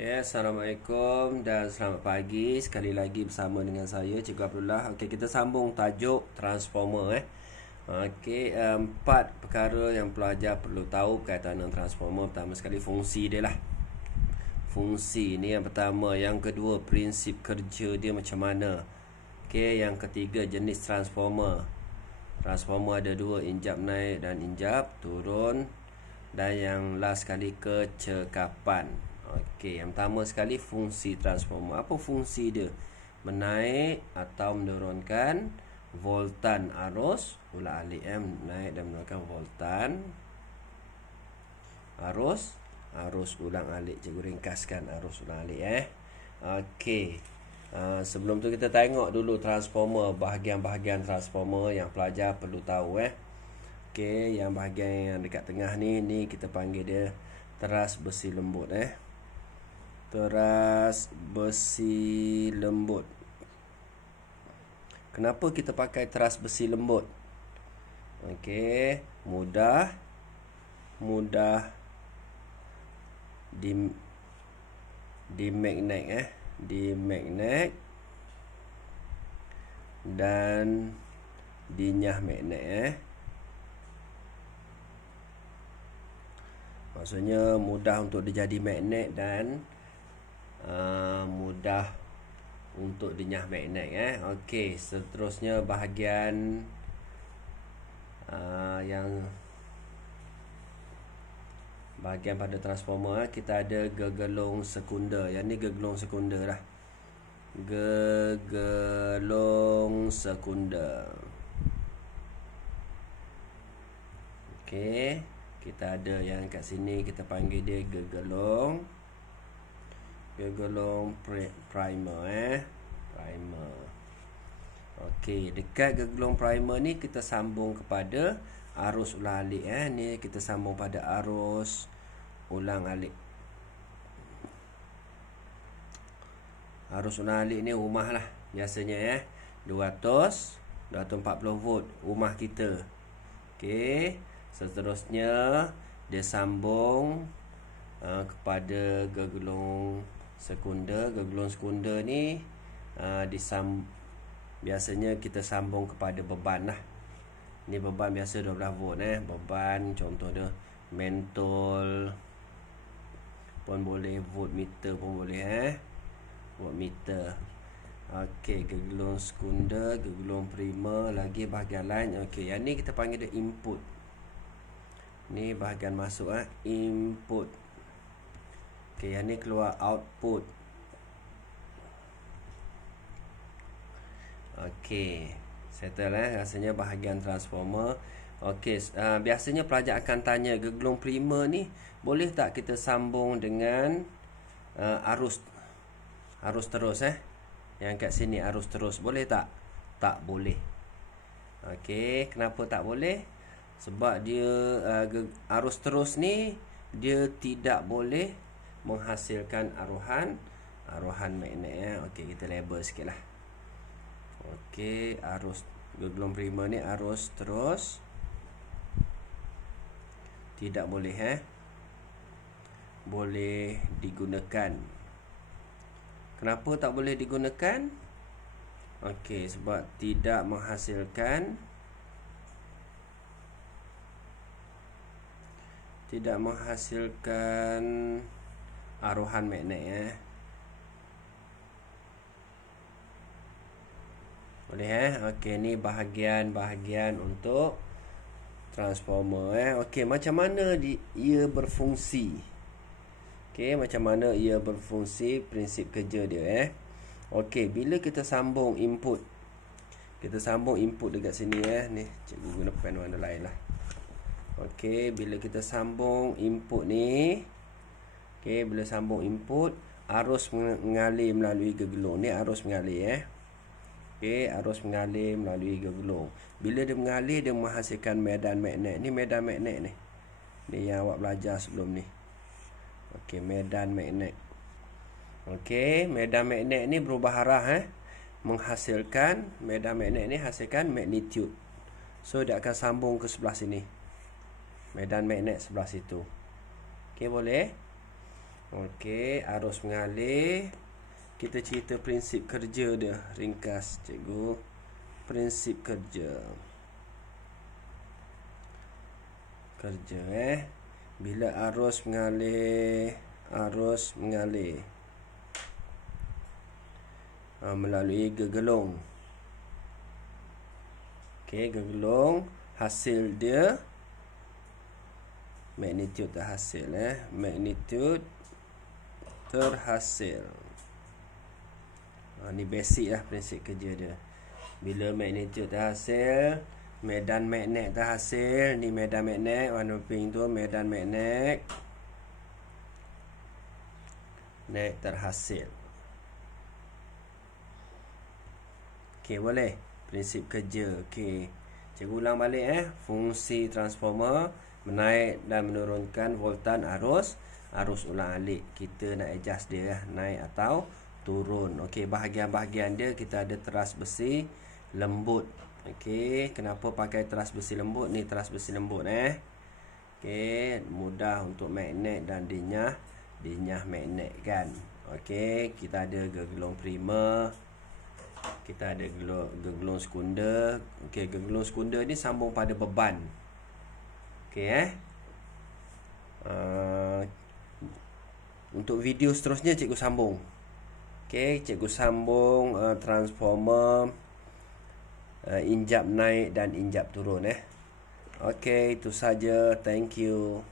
Ya, Assalamualaikum dan selamat pagi. Sekali lagi bersama dengan saya, Cikgu Abdullah. Okey, kita sambung tajuk transformer. Okey, empat perkara yang pelajar perlu tahu berkaitan dengan transformer. Pertama sekali, fungsi dia lah. Fungsi ni yang pertama. Yang kedua, prinsip kerja dia macam mana. Okey, yang ketiga, jenis transformer. Transformer ada dua, injap naik dan injap turun. Dan yang last sekali, kecekapan. Okey, yang pertama sekali fungsi transformer. Apa fungsi dia? Menaik atau menurunkan voltan arus ulang-alik. Menaik dan menurunkan voltan arus ulang-alik. Cikgu ringkaskan arus ulang-alik. Okey. Sebelum tu kita tengok dulu transformer, bahagian-bahagian transformer yang pelajar perlu tahu. Okey, yang bahagian yang dekat tengah ni kita panggil dia teras besi lembut. Teras besi lembut. Kenapa kita pakai teras besi lembut? Okey, mudah di magnet di magnet dan dinyah magnet. Maksudnya mudah untuk dijadi magnet dan mudah untuk dinyah magnet. Okey, seterusnya bahagian yang bahagian pada transformer, kita ada gegelung sekunder. Yang ni gegelung sekunder lah. Gegelung sekunder. Okey, kita ada yang kat sini, kita panggil dia gegelung primer. Primer. Okey, dekat gegelung primer ni kita sambung kepada arus ulang-alik. Ni kita sambung pada arus ulang-alik. Arus ulang-alik ni rumah lah biasanya 240 volt rumah kita. Okey, seterusnya dia sambung kepada gegelung sekunder. Gegelung sekunder ni biasanya kita sambung kepada beban lah. Ni beban biasa 12 volt. Beban contoh dia mentol pun boleh, voltmeter pun boleh. Voltmeter. Okey, gegelung sekunder, gegelung primer, lagi bahagian lain. Okey, yang ni kita panggil dia input. Ni bahagian masuk input. Okey, yang ni keluar output. Okey, settle rasanya bahagian transformer. Okey, biasanya pelajar akan tanya, gegelung primer ni boleh tak kita sambung dengan arus terus yang kat sini arus terus, boleh tak? Tak boleh. Okey, kenapa tak boleh? Sebab dia arus terus ni dia tidak boleh menghasilkan aruhan magnet. Okey, kita label sikit lah. Okey, arus gegelung primer ni arus terus tidak boleh boleh digunakan. Kenapa tak boleh digunakan? Okey, sebab tidak menghasilkan aruhan magnet. Boleh Okey, ni bahagian-bahagian untuk transformer. Okey, macam mana ia berfungsi? Okey, macam mana ia berfungsi, prinsip kerja dia. Okey, bila kita sambung input. Kita sambung input dekat sini ni, cikgu guna pen warna lain lah. Okey, bila kita sambung input ni. Okey, bila sambung input, arus mengalir melalui gegelung. Ni arus mengalir Okey, arus mengalir melalui gegelung. Bila dia mengalir, dia menghasilkan medan magnet. Ni medan magnet ni. Ni yang awak belajar sebelum ni. Okey, medan magnet. Okey, medan magnet ni berubah arah menghasilkan, medan magnet ni hasilkan magnitude. So dia akan sambung ke sebelah sini. Medan magnet sebelah situ. Okey, boleh? Okey, arus mengalir. Kita cerita prinsip kerja dia. Ringkas cikgu. Prinsip kerja. Bila arus mengalir melalui gegelung. Okey, gegelung, hasil dia magnitude terhasil. Magnitude terhasil. Ni basic lah prinsip kerja dia. Bila magnitude terhasil, medan magnet terhasil. Ni medan magnet, warna pink tu medan magnet terhasil. Okey, boleh. Prinsip kerja. Okey, cikgu ulang balik. Fungsi transformer menaik dan menurunkan voltan arus ulang-alik. Kita nak adjust dia naik atau turun. Okey, bahagian-bahagian dia kita ada teras besi lembut. Okey, kenapa pakai teras besi lembut? Ni teras besi lembut. Okey, mudah untuk magnet dan dinyah magnet kan. Okey, kita ada gegelung primer, kita ada gegelung sekunder. Okey, gegelung sekunder ni sambung pada beban. Okey, untuk video seterusnya cikgu sambung. Okey, cikgu sambung transformer injap naik dan injap turun. Okey, itu saja. Thank you.